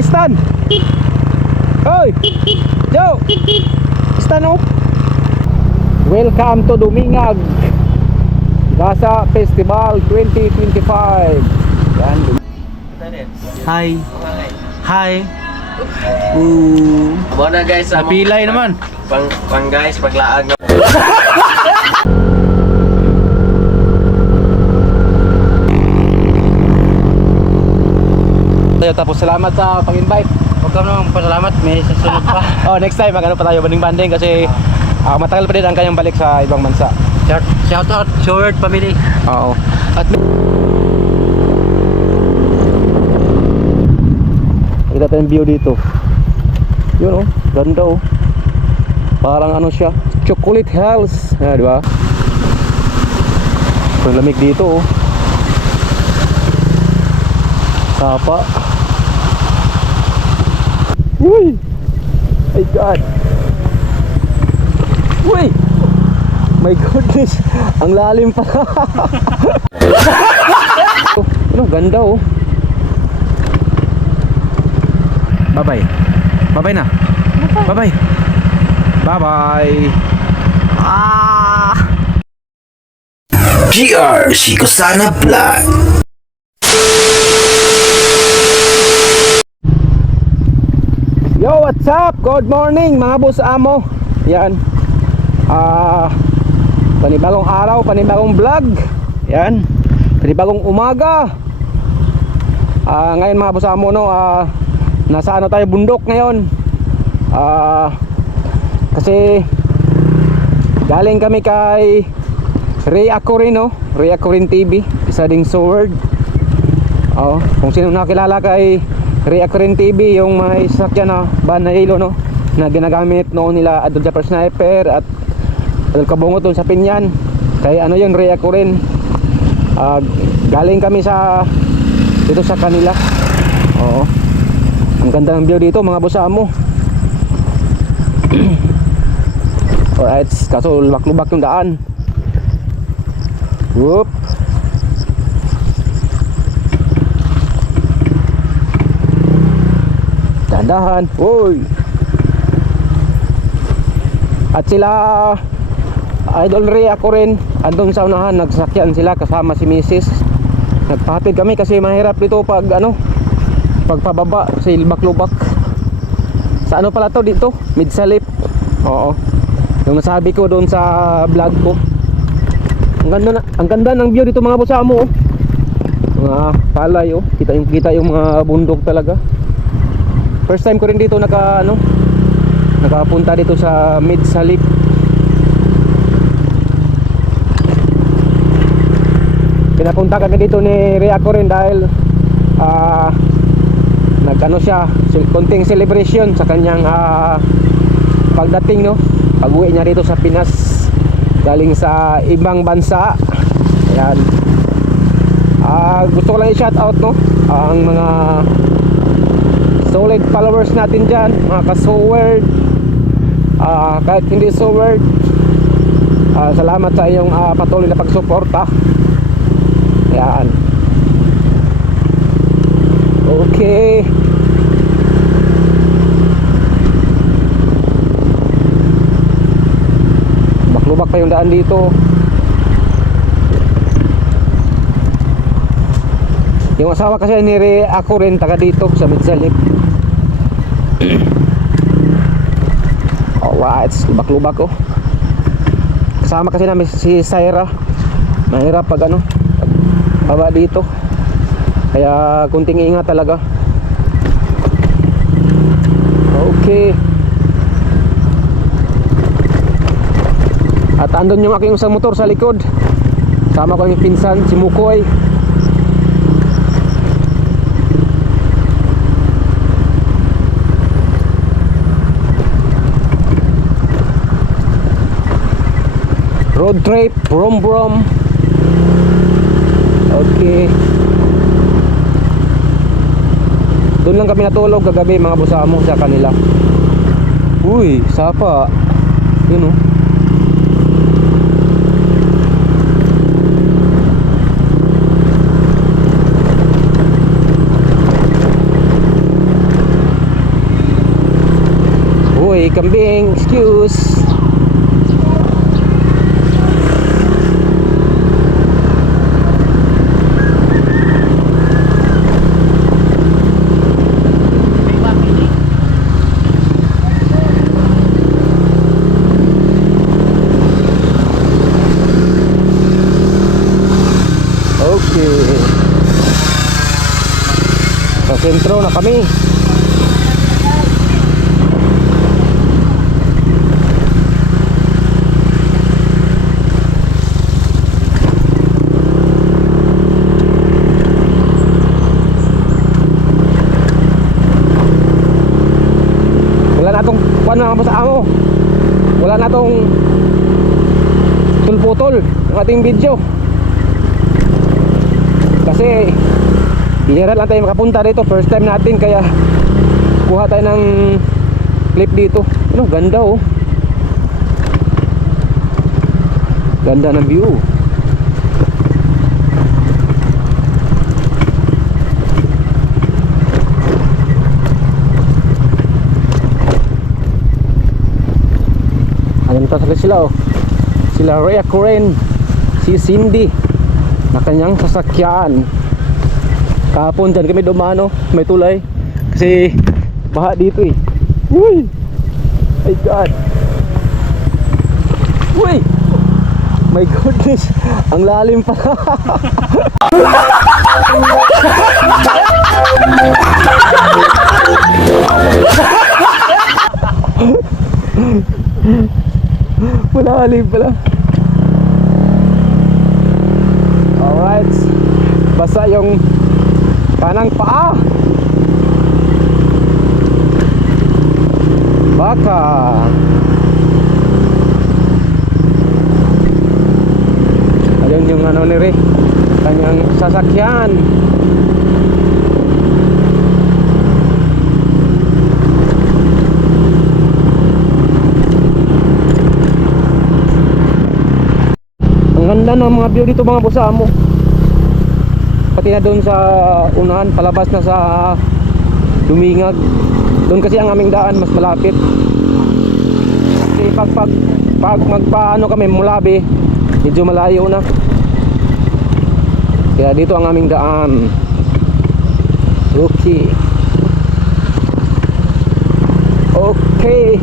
Stan. Hoy! Joe! Stan oh! Welcome to Dumingag Gasa Festival 2025. Yan. Hi. Hi. Abo na guys, Napilay naman. Pang guys, paglaag na. Tapos salamat sa pag-invite. Huwag ka naman pasalamat, may sasunod pa. Oh, next time magano pa tayo banding-banding kasi matagal pa din ang kanyang balik sa ibang bansa. Shout out, Short family. Oo. At kita tayong view dito. Yun oh, ganda oh. Parang ano siya, Chocolate Hills. Di ba? Ang lamig dito oh. Sapa. Uy! My God! Uy! My goodness! Ang lalim pa! Ano, ganda oh! Bye-bye! Bye-bye na! Bye-bye! Bye-bye! GR Shikosana Vlog. Yo, what's up? Good morning mga boss amo. Yan. Panibagong araw, panibagong vlog. Yan. Panibagong umaga. Ngayon mga boss amo no, nasa ano tayo, bundok ngayon. Kasi galing kami kay Ray Acurin no, Ray Acurin TV, isa ding sword. Kung sino nakilala kay Ray Acurin TV, yung may sasakyan na van na ilo no, na ginagamit noon nila Adol Japper Sniper at Adol Kabungot doon sa Pinyan. Kaya ano yun, Ray Acurin. Galing kami sa dito sa kanila. Oo. Ang ganda ng view dito mga bosa mo. Alright, kaso lubak-lubak yung daan. Whoop. Dahan. Uy. At sila Idol Ray Acurin andun sa unahan, nagsakyan sila kasama si Mrs. Nagpahatid kami kasi mahirap dito pag ano, pagpababa sa lubak-lubak. Sa ano pala to dito? Midsalip. Oo. Yung nasabi ko doon sa vlog ko. Ang ganda ng view dito mga busamo. Mga palay oh. Kita yung mga bundok talaga. First time ko rin dito nakapunta dito sa Midsalip. Pinapunta kami dito ni Ray Acurin dahil nagano siya, konting celebration sa kanyang pagdating no, pag-uwi niya dito sa Pinas galing sa ibang bansa. Ayan. Gusto ko lang i-shout out no ang mga solid followers natin dyan, mga ka-soward, kahit hindi soward, salamat sa iyong patuloy na pagsuporta. Ayan. Okay. Lubak pa yung daan dito. Yung asawa kasi ni Ray Acurin taga dito sa Midsalip. Alright, lubak-lubak oh. Kasama kasi namin si Syra. Mahirap pag ano, baba dito. Kaya kunting ingat talaga. Okay. At andun yung aking isang motor sa likod. Sama ko yung pinsan, si Mukoy. Road trip, brom. Okay. Doon lang kami natulog kagabi mga busamo sa kanila. Uy, sapa. Yun oh. Uy, kambing, excuse. Okay. Sa sentro na kami. Wala na tong kuan na sa amo. Wala na tong tulputol ng ating video. Kasi bihira lang tayo makapunta dito, first time natin, kaya kuha tayo ng clip dito. Ano, ganda oh. Ganda ng view. Alam ta sila oh. Sila Rhea Coren, si Cindy na kanyang sasakyan. Kahapon dyan kami dumano, may tulay kasi baha dito eh. Uy! My God! Uy! My goodness! Ang lalim pa. Malalim pala. Alright, basa yung kanang paa. Baka ayun yung ano ni Ray, kanyang sasakyan. Ang ganda ng mga view dito mga bosa mo. Pati na doon sa unahan, palabas na sa Lumingag. Doon kasi ang aming daan mas malapit. Kasi pag magpaano kami Mulabi, medyo malayo na. Kaya dito ang aming daan. Okay. Okay.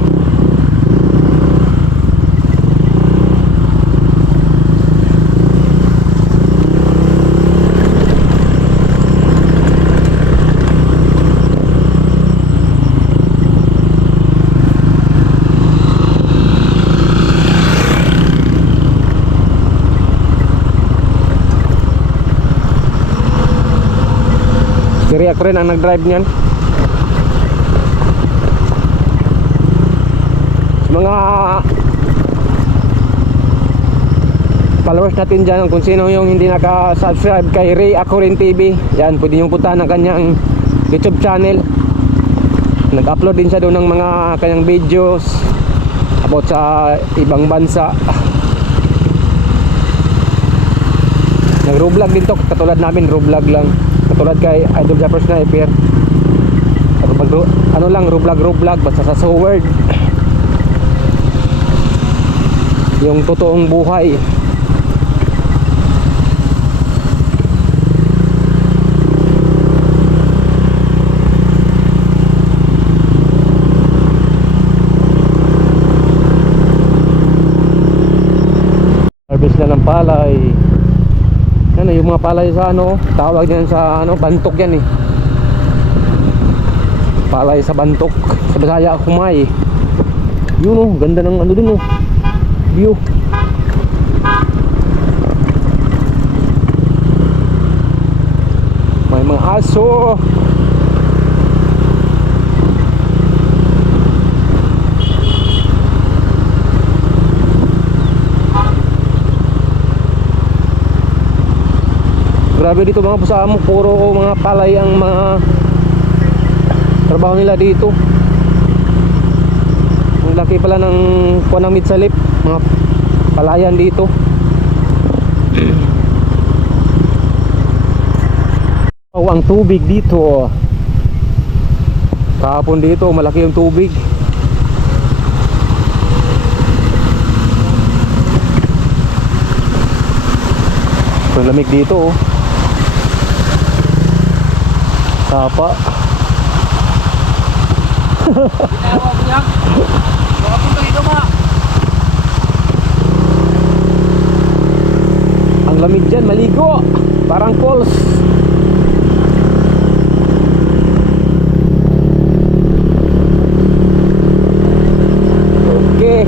Si Rhea Coren ang nag-drive niyan. Mga followers natin dyan, kung sino yung hindi naka-subscribe kay Rhea Coren TV, yan, pwede nyo puntahan ang kanyang YouTube channel. Nag-upload din siya doon ng mga kanyang videos about sa ibang bansa. Nag-vlog din to, katulad namin, vlog lang. Katulad kay Idol Japper Sniper. Ano lang, vlog basta sa Sword. Yung totoong buhay. Harvest na ng palay. Ano yung mga palay sa ano, tawag yan sa ano, bantok yan eh. Palay sa bantok, sa Bisaya humay. Yun oh, ganda ng ano dun oh, view. May mga aso. Grabe dito mga busamo, puro mga palay ang mga trabaho nila dito. Ang laki pala ng kuwanang mitsalip, mga palayan dito. Oh, ang tubig dito. Kahapon dito, malaki yung tubig. Ang lamig dito oh. Sapa. Ang lamig dyan, maligo. Parang falls. Okay.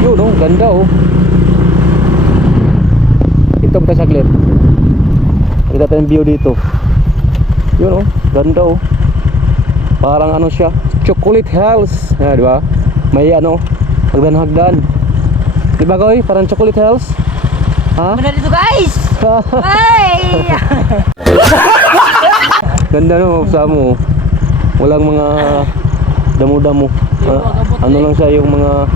Yun oh, ganda oh. Ito ba tayo saglit? Kita tayong view dito. Yun oh, ganda oh. Parang ano siya, Chocolate Hills. Di ba? May ano, hagdan-hagdan. Di ba Goy? Parang Chocolate Hills. Ha? Ganda dito guys! Ay! Ganda no, sa mo. Walang mga damo-damo. Ano lang siya, yung mga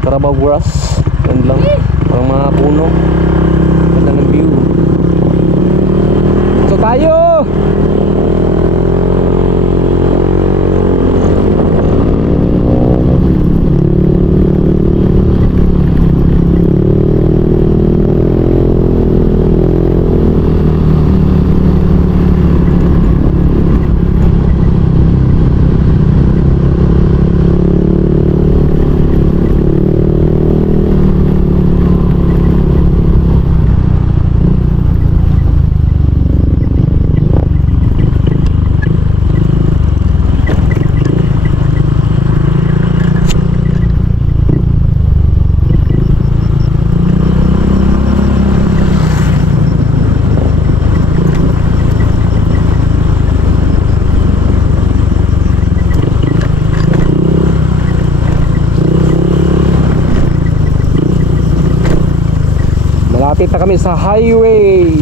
Carabao grass. Yan lang. Parang mga puno. Ganda ng view. So tayo! Malapit na kami sa highway.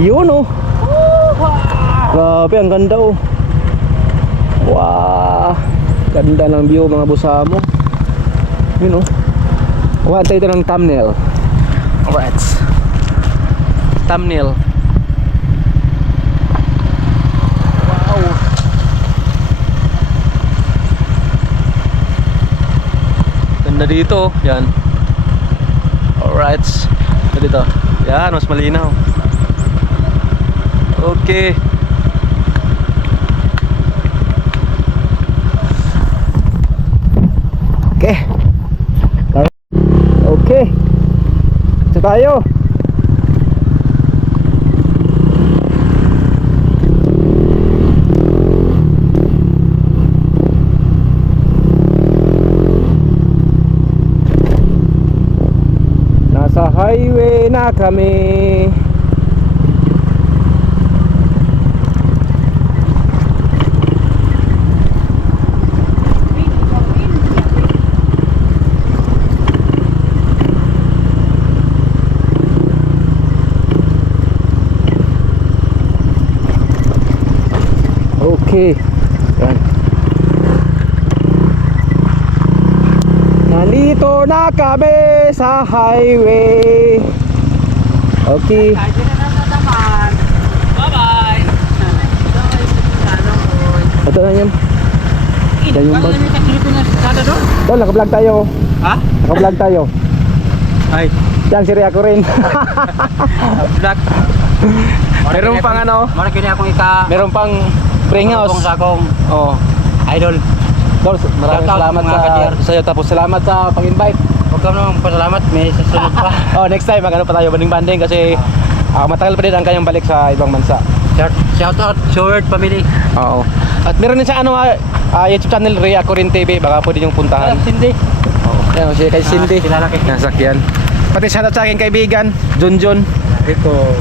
Yun oh. Grabe, ang ganda oh. Wow, ganda ng view mga busamo. Yun oh. Kuha tayo ito ng thumbnail. Alright, thumbnail. Wow, ganda dito. Yan. Alright, dito. Yan, mas malinaw. Okay. Okay. Okay. Ito tayo. Nasa highway na kami. Okay. Yan. Nandito na kami sa highway. Okay. Bye-bye! Ito na yan. Yan yung bag. Doon, naka-vlog tayo. Ha? Naka-vlog tayo. Ay, Yan, si Ria ko rin. vlog. Meron pang ano? Mara kini akong Meron pang spring house. sa akong Oh. idol. Dol, maraming Shoutout salamat mga sa ka-dear. sa'yo. Tapos salamat sa pag-invite. Huwag ka naman pasalamat, may sasunod pa. Oh, next time magano pa tayo banding-banding kasi matagal pa din ang kanyang balik sa ibang bansa. Shout out, Short Family. Oo. At meron din sa YouTube channel Ria Corin TV, baka pwede yung puntahan. Cindy. Oo. Yan si kay Cindy. Kilala kay Nasakyan. Pati shoutout sa aking kaibigan, Junjun. Rico.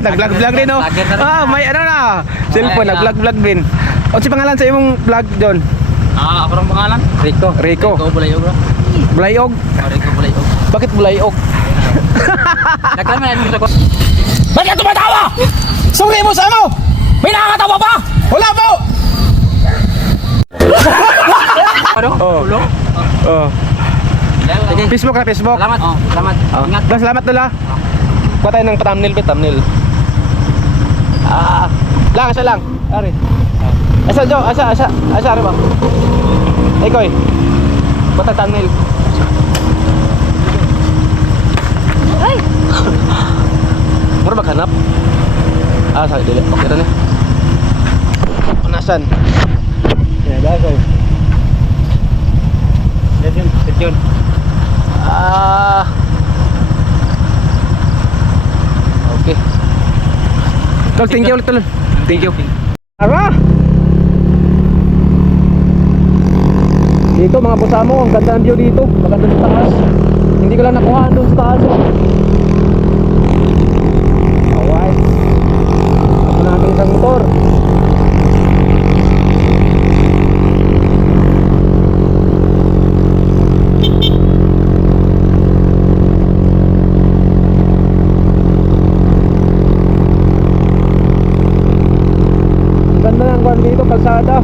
Nag-vlog din oh. Vlogger na rin. May ano na. Cellphone Ay, nag-vlog din. O si pangalan sa imong vlog John? Ako ng pangalan? Rico. Rico. Rico Bulayog. Bulayog. Rico Bulayog. Bakit Bulayog? Nagkala na dito ko. Ba't ka tumatawa? Sorry mo sa ano? May nakakatawa ba? Wala po! Ano? Oh. Ulo? Oh. Sige. Facebook na Facebook. Salamat. Salamat. Ingat. Salamat nila. Kuha tayo ng thumbnail, thumbnail. Asa lang. Ari. Asa Jo, asa ari ba? Ikoy. Kuha tayo thumbnail. Ay! Mura maghanap? Sa dili. Okay na. Panasan. Yeah, guys. Yun. Okay. Tol, thank you ulit tol. Thank you. Ara! Dito mga busamo, ang ganda ng view dito. Maganda sa taas. Hindi ko lang nakuhaan doon sa taas. Alright. Ito na ating isang motor. Ganda ng kwan dito, kalsada.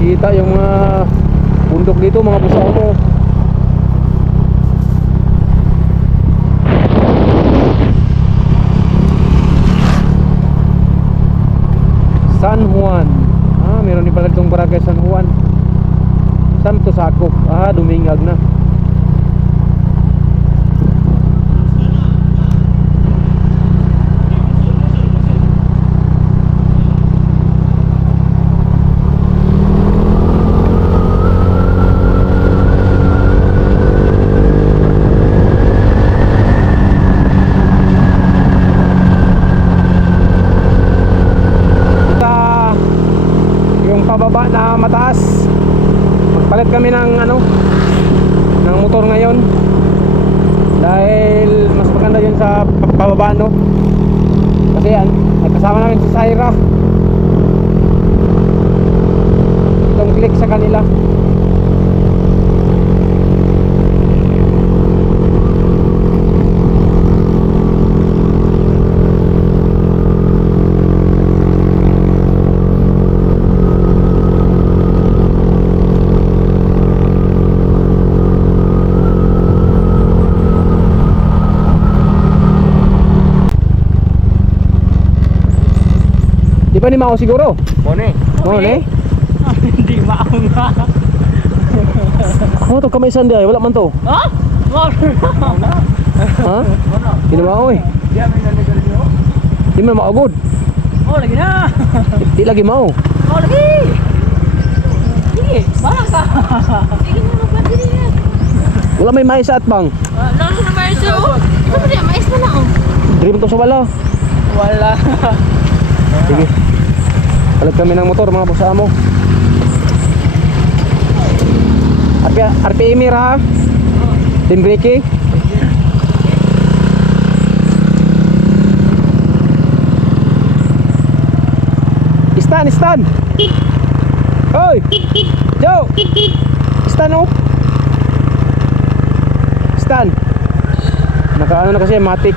Kita yung mga bundok dito mga busamo. San Juan. Meron din pala itong barangay San Juan. Saan to sakop? Dumingag na. Pababa na mataas. Magpalit kami ng ng motor ngayon dahil mas maganda yun sa pababa no. Kasi yan, ay kasama namin si Syra. Itong click sa kanila. Di ba ni Mao siguro? Mone. Mone? Hindi mao nga. Ano to kamay sandi ay wala man to. Ha? Wala. Ha? Di na Mao eh. Di man maagod. Oh, lagi na. Di lagi Mao. Oh, lagi. Sige, bala ka. Sige na, magpapili na. Wala may mais at bang. Lalo na mais oh. Ito pa rin, mais na lang oh. Dream to sa wala. Wala. Sige. Palit kami ng motor mga boss amo. RPM ra. Din brake. Stan. Hoy. Joe. Stan oh. Stan. Nakaano na kasi matic.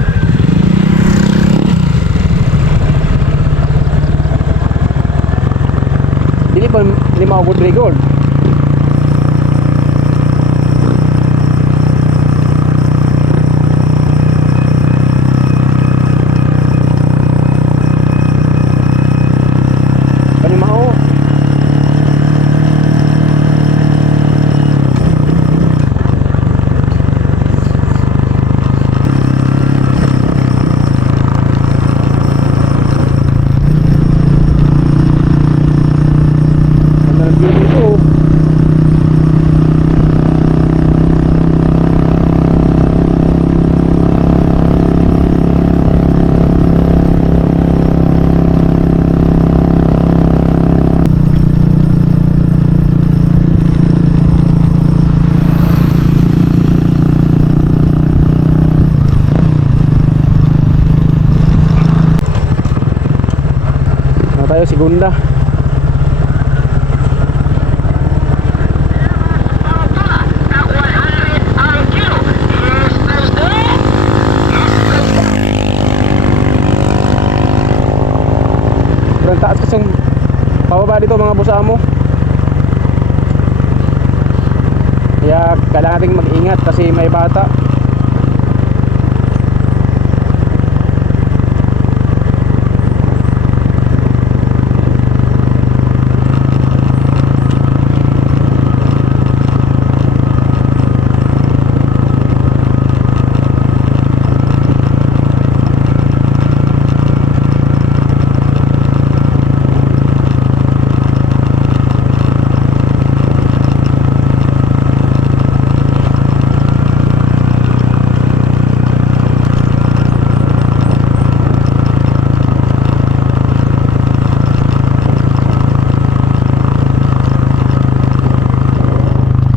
Dili pa lima ako record. Panimao. Ganda ng view dito. Na tayo segunda. Sobrang taas kasing pababa dito mga boss amo. Kaya kailangan nating mag-ingat kasi may bata.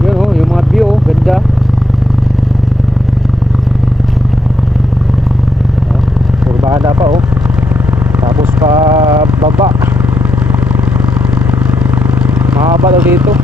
Yun oh, yung mga view oh, ganda. Kurbada pa oh. Tapos pa baba. Mahaba daw dito.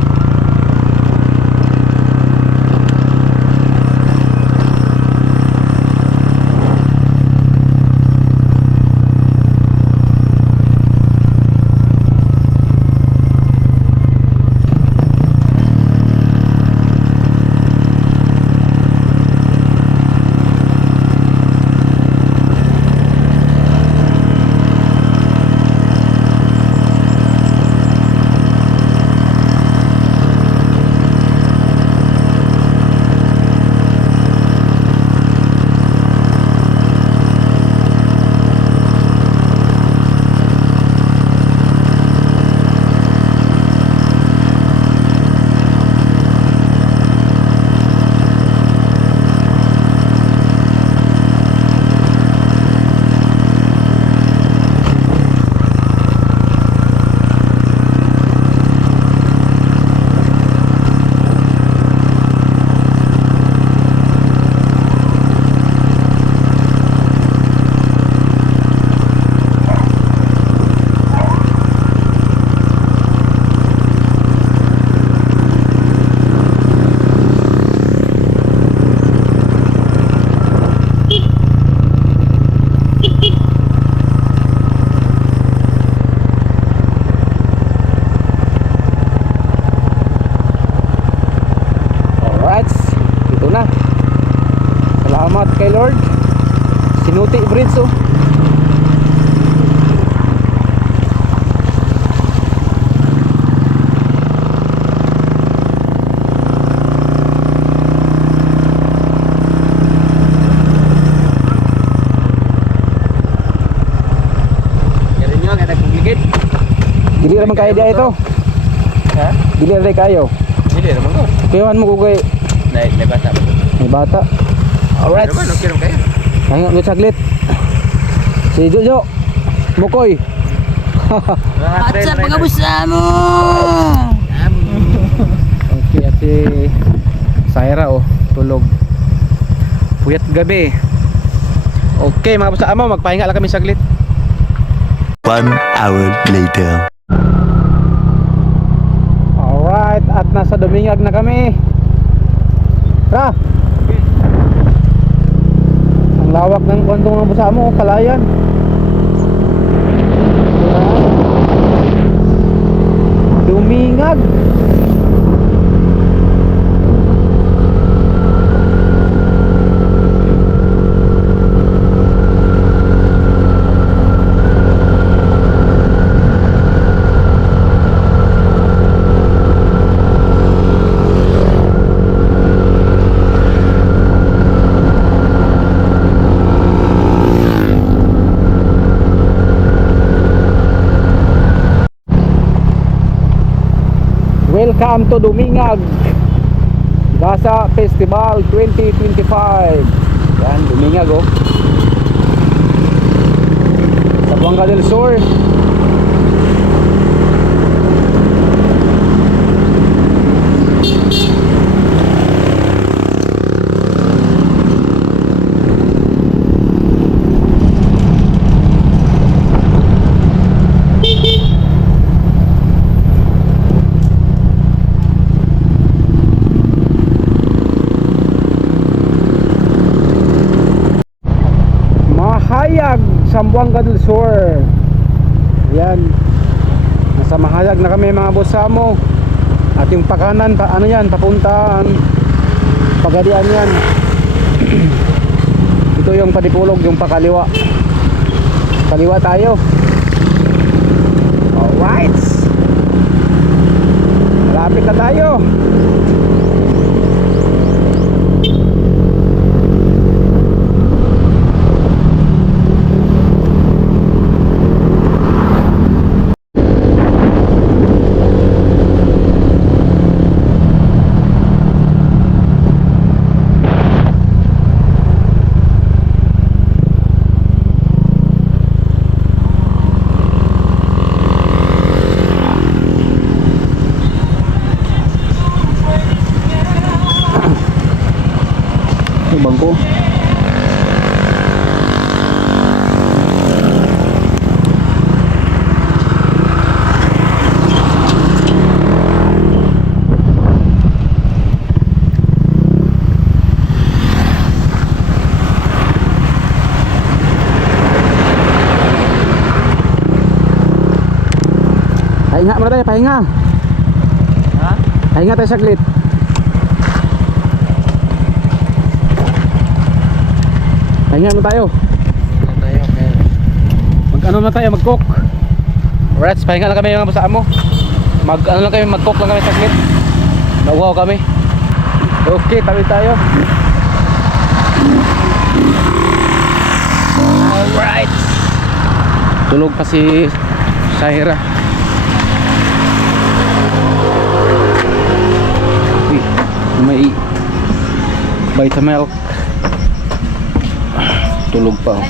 Salamat kay Lord. Sinuti bridge oh. Kaya nyo, kaya nagpugligid. Dili naman kaya dia ito. Ha? Dili rin kayo. Dili naman ko. Kuyawan mo ko kay May bata ba? may bata. Alright. Ano ba? Okay naman kayo. Pahinga ulit saglit. Si Jojo. Mukoy. At sa pagkabusa mo! Okay, at si Saira tulog. Puyat gabi. Okay mga basta amo, magpahinga lang kami saglit. 1 hour later. Alright, at nasa Dumingag na kami. Ra! Ang lawak ng kwantong ng busa mo, Kalayan. Dumingag. Welcome to Dumingag Gasa Festival 2025. Yan, Dumingag sa Buanga del Sur. Mahayag Sambuanga del Sur. Yan. Nasa Mahayag na kami mga bosamo. At yung pakanan, ano yan, papuntaan Pagadian yan. Ito yung Padipulog, yung pakaliwa. Kaliwa tayo. Alright. Malapit na tayo. Bangko. Pahinga muna tayo, pahinga. Ha? Pahinga tayo saglit. Pahinga na tayo. Mag-ano na tayo, mag-cook. Alright, pahinga lang kami mga basa mo. Mag-ano lang kami, mag-cook lang kami saglit. Nauwaw kami. Okay, tabi tayo. Alright. Tulog pa si Saira. Uy, may Vitamilk. Tulog pa.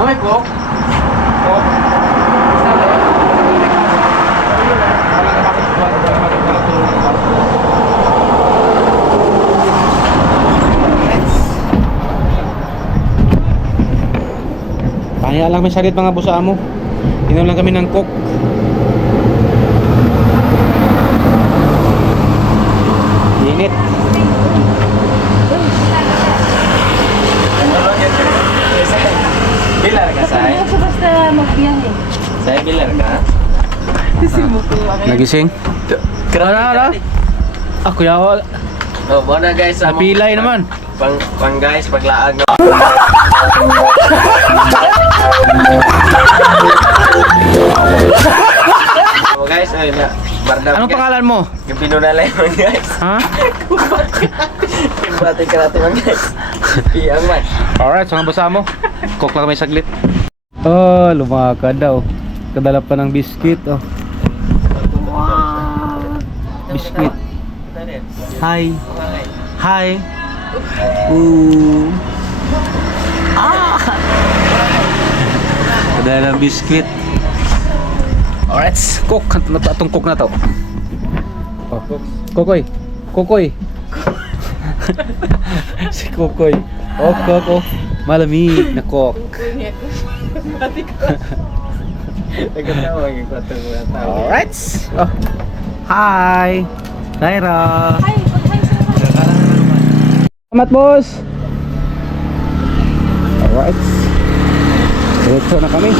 Amay po. Pahinga lang may salit mga busa mo. Inom lang kami ng coke. Init. Bilar ka, Say? Basta magbiyahe. Say, bilar ka? Nagising? Ano? Ako yawa. Oh, bona guys. Napilay naman. Pang guys, paglaag na. So guys, ayun na. Bardam, Anong guys. pangalan mo? Yung pinunalay man guys. Ha? Yung bati karate man guys. Piyang man. Alright, so mga bosa mo. Coke lang kami saglit. Oh, lumakad daw. Kadala pa ng biscuit, oh. Biscuit. Hi. Hi. Ooh. Kadala ng biscuit. Alright, coke. Itong coke na to. Oh. Kokoy. Kokoy. Si Kokoy. Oh, Coke. Malamig na Coke. Alright. Oh. Hi. Naira. Ay, pag-hi sila. Selamat, Bos. Alright. Diretso na kami.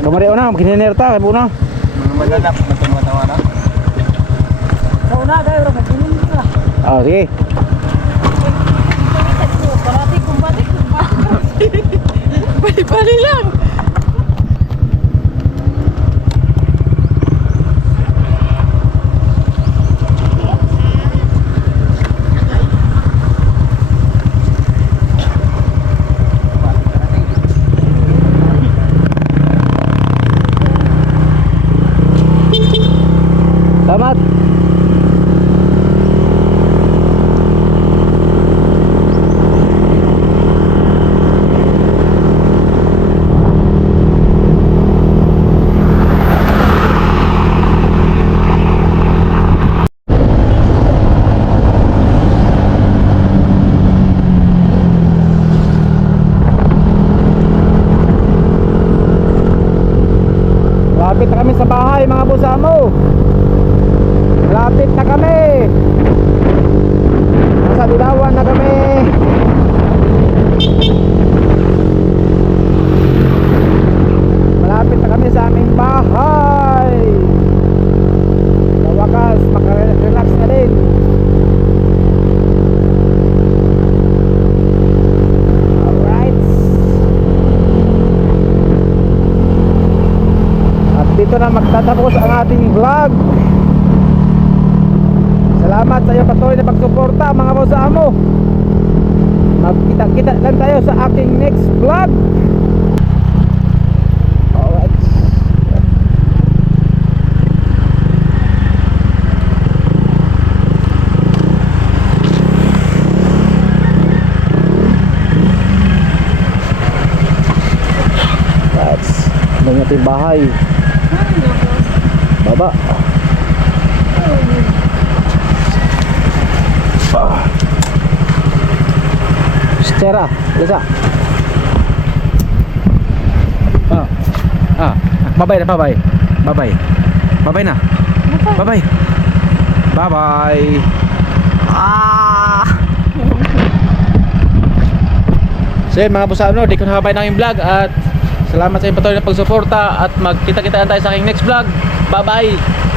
Kamari na, magkininerta, kay Buna. Mga mananap, matatawa na. Ah, sige. Parati kumbalik. Bali-bali lang. Selamat. Lapit na kami sa bahay mga busamo. Lapit na kami. Nasa Dilawan na kami. Malapit na kami sa aming bahay. Sa wakas, makarelax na din. Alright. At dito na magtatapos ang ating vlog. Salamat sa iyong patuloy na pagsuporta mga boss amo. Magkita-kita lang tayo sa aking next vlog. Alright. That's ang ating bahay. Baba. Stera, bisa. Bye-bye na, bye-bye. Bye-bye. Bye-bye na. Bye-bye. Bye-bye. So yun mga busano, di ko nakabay ng vlog at salamat sa inyong patuloy na pagsuporta at magkita-kitaan tayo sa aking next vlog. Bye-bye.